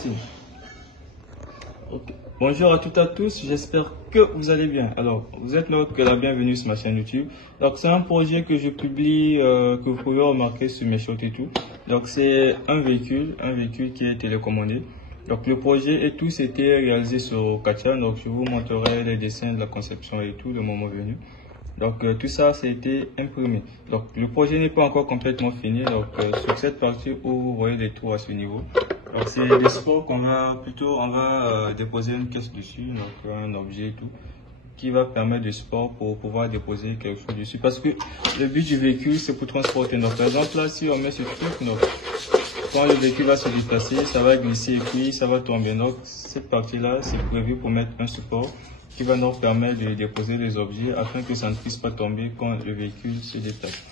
ici. Okay. Bonjour à toutes et à tous, j'espère que vous allez bien. Alors, vous êtes que la bienvenue sur ma chaîne YouTube. Donc, c'est un projet que je publie, que vous pouvez remarquer sur mes shorts et tout. Donc, c'est un véhicule qui est télécommandé. Donc, le projet et tout, c'était réalisé sur Katia. Donc, je vous montrerai les dessins de la conception et tout, le moment venu. Donc, tout ça, ça a été imprimé. Donc, le projet n'est pas encore complètement fini. Donc, sur cette partie où vous voyez les trous à ce niveau. Donc, c'est des sports qu'on va déposer une caisse dessus, donc un objet et tout, qui va permettre de sport pour pouvoir déposer quelque chose dessus. Parce que le but du véhicule, c'est pour transporter. Donc, par exemple, là, si on met ce truc, donc, quand le véhicule va se déplacer, ça va glisser et puis ça va tomber. Donc, cette partie-là, c'est prévu pour mettre un support qui va nous permettre de déposer les objets afin que ça ne puisse pas tomber quand le véhicule se déplace.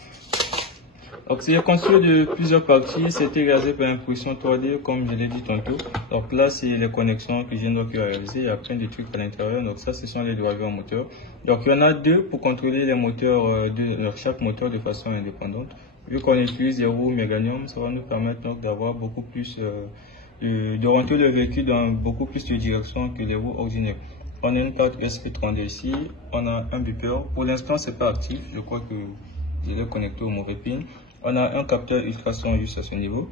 Donc, c'est construit de plusieurs parties. C'était réalisé par impression 3D, comme je l'ai dit tantôt. Donc là, c'est les connexions que j'ai réalisées. Il y a plein de trucs à l'intérieur. Donc ça, ce sont les drivers moteurs. Donc il y en a deux pour contrôler les moteurs de chaque moteur de façon indépendante. Vu qu'on utilise les roues Meganium, ça va nous permettre donc d'avoir beaucoup plus de rentrer le véhicule dans beaucoup plus de directions que les roues ordinaires. On a une carte SP32 ici. On a un beeper. Pour l'instant, c'est pas actif. Je crois que je l'ai connecté au mauvais pin. On a un capteur ultrason juste à ce niveau.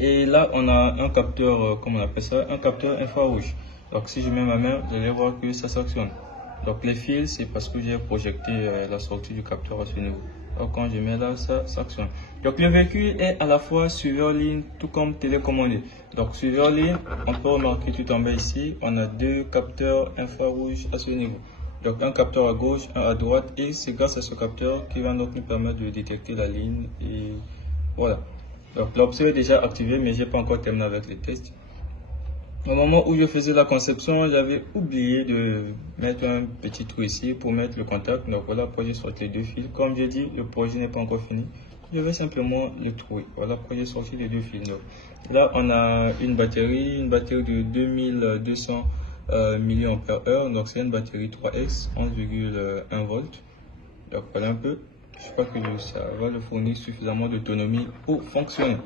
Et là, on a un capteur, comment on appelle ça, un capteur infrarouge. Donc, si je mets ma main, vous allez voir que ça s'actionne. Donc, les fils, c'est parce que j'ai projecté la sortie du capteur à ce niveau. Donc, quand je mets là, ça s'actionne. Donc, le véhicule est à la fois suiveur ligne, tout comme télécommandé. Donc, suiveur ligne, on peut remarquer tout en bas ici, on a deux capteurs infrarouges à ce niveau. Donc un capteur à gauche, un à droite, et c'est grâce à ce capteur qui va donc nous permettre de détecter la ligne. Et voilà. Donc l'option est déjà activée, mais j'ai pas encore terminé avec les tests. Au moment où je faisais la conception, j'avais oublié de mettre un petit trou ici pour mettre le contact. Donc voilà pourquoi j'ai sorti les deux fils. Comme j'ai dit, le projet n'est pas encore fini. Je vais simplement le trouver. Voilà pourquoi j'ai sorti les deux fils. Donc, là, on a une batterie de 2200 mAh, donc c'est une batterie 3S 11,1 volts. Donc voilà un peu, je crois que ça va le fournir suffisamment d'autonomie pour fonctionner.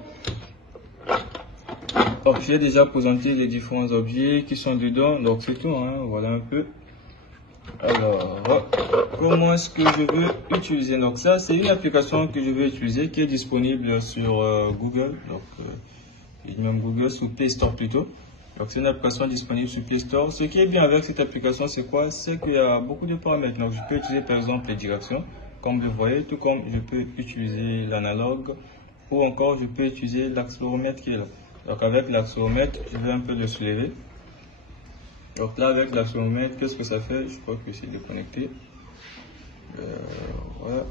Donc j'ai déjà présenté les différents objets qui sont dedans, donc c'est tout, hein, voilà un peu. Alors, comment est-ce que je veux utiliser? Donc ça, c'est une application que je vais utiliser qui est disponible sur Google, donc même Google, sur Play Store plutôt. Donc c'est une application disponible sur Play Store. Ce qui est bien avec cette application, c'est quoi? C'est qu'il y a beaucoup de paramètres. Donc je peux utiliser par exemple les directions, comme vous voyez, tout comme je peux utiliser l'analogue, ou encore je peux utiliser l'accéléromètre qui est là. Donc avec l'accéléromètre, je vais un peu le soulever. Donc là avec l'accéléromètre, qu'est-ce que ça fait? Je crois que c'est déconnecté. Voilà.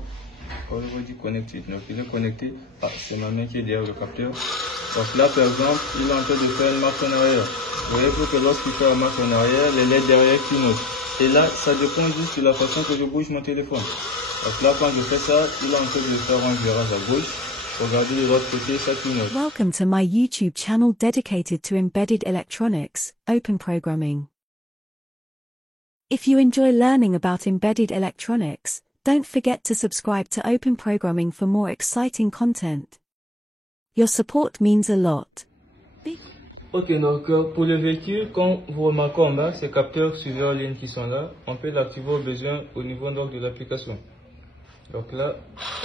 On va dire connecté. Donc il est connecté. Ah, c'est ma main qui est derrière le capteur. Donc là, par exemple, il est en train de faire une marche en arrière. Vous voyez que lorsqu'il fait la marche en arrière, les LED derrière clignotent. Et là, ça dépend juste de la façon que je bouge mon téléphone. Donc là, quand je fais ça, il est en train de faire un virage à gauche. Regardez de l'autre côté, ça clignote. Welcome to my YouTube channel dedicated to embedded electronics, open programming. If you enjoy learning about embedded electronics, don't forget to subscribe to Open Programming for more exciting content. Your support means a lot. Ok, donc pour le véhicule, comme vous remarquez en bas, ces capteurs suiveurs ligne qui sont là, on peut l'activer au besoin au niveau donc, de l'application. Donc là,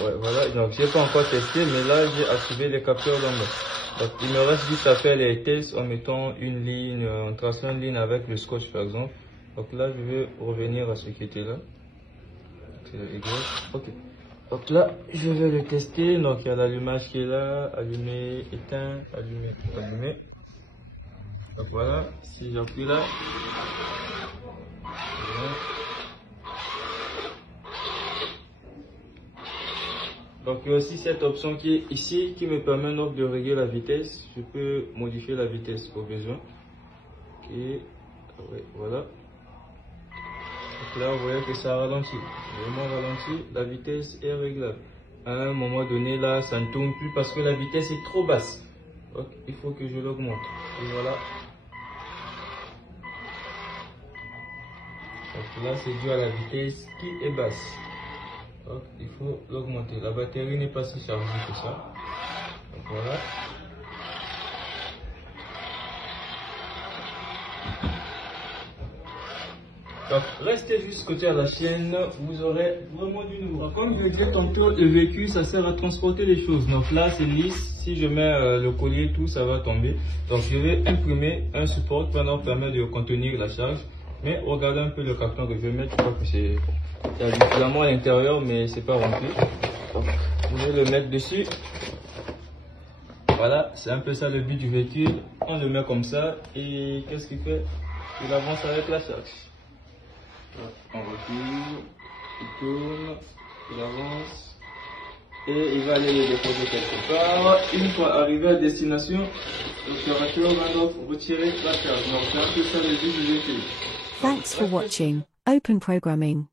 ouais, voilà, donc j'ai pas encore testé, mais là j'ai activé les capteurs d'en bas. Donc il me reste juste à faire les tests en mettant une ligne, en traçant une ligne avec le scotch par exemple. Donc là je vais revenir à ce qui était là. C'est le Y. Ok. Donc là, je vais le tester. Donc il y a l'allumage qui est là, allumé, éteint, allumé, allumé. Donc voilà, si j'appuie là, voilà. Donc il y a aussi cette option qui est ici qui me permet donc de régler la vitesse. Je peux modifier la vitesse au besoin. Et voilà. Donc là, vous voyez que ça ralentit. Vraiment ralenti, la vitesse est réglable. À un moment donné, là, ça ne tourne plus parce que la vitesse est trop basse. Donc, il faut que je l'augmente. Et voilà. Donc là, c'est dû à la vitesse qui est basse. Donc, il faut l'augmenter. La batterie n'est pas si chargée que ça. Donc voilà. Donc, restez juste côté à la chaîne, vous aurez vraiment du nouveau. Comme je disais tantôt, le véhicule, ça sert à transporter les choses. Donc là, c'est lisse. Si je mets le collier, tout, ça va tomber. Donc, je vais imprimer un support qui va nous permettre de contenir la charge. Mais regardez un peu le carton que je vais mettre. Je crois que c'est... Il y a du filament à l'intérieur, mais c'est pas rempli. Donc, je vais le mettre dessus. Voilà, c'est un peu ça le but du véhicule. On le met comme ça. Et qu'est-ce qu'il fait? Il avance avec la charge. On recule, il tourne, il avance et il va aller le déposer quelque part. Une fois arrivé à destination, l'opérateur va donc retirer la charge. Donc c'est un peu ça le but du véhicule. Thanks for watching Open Programming.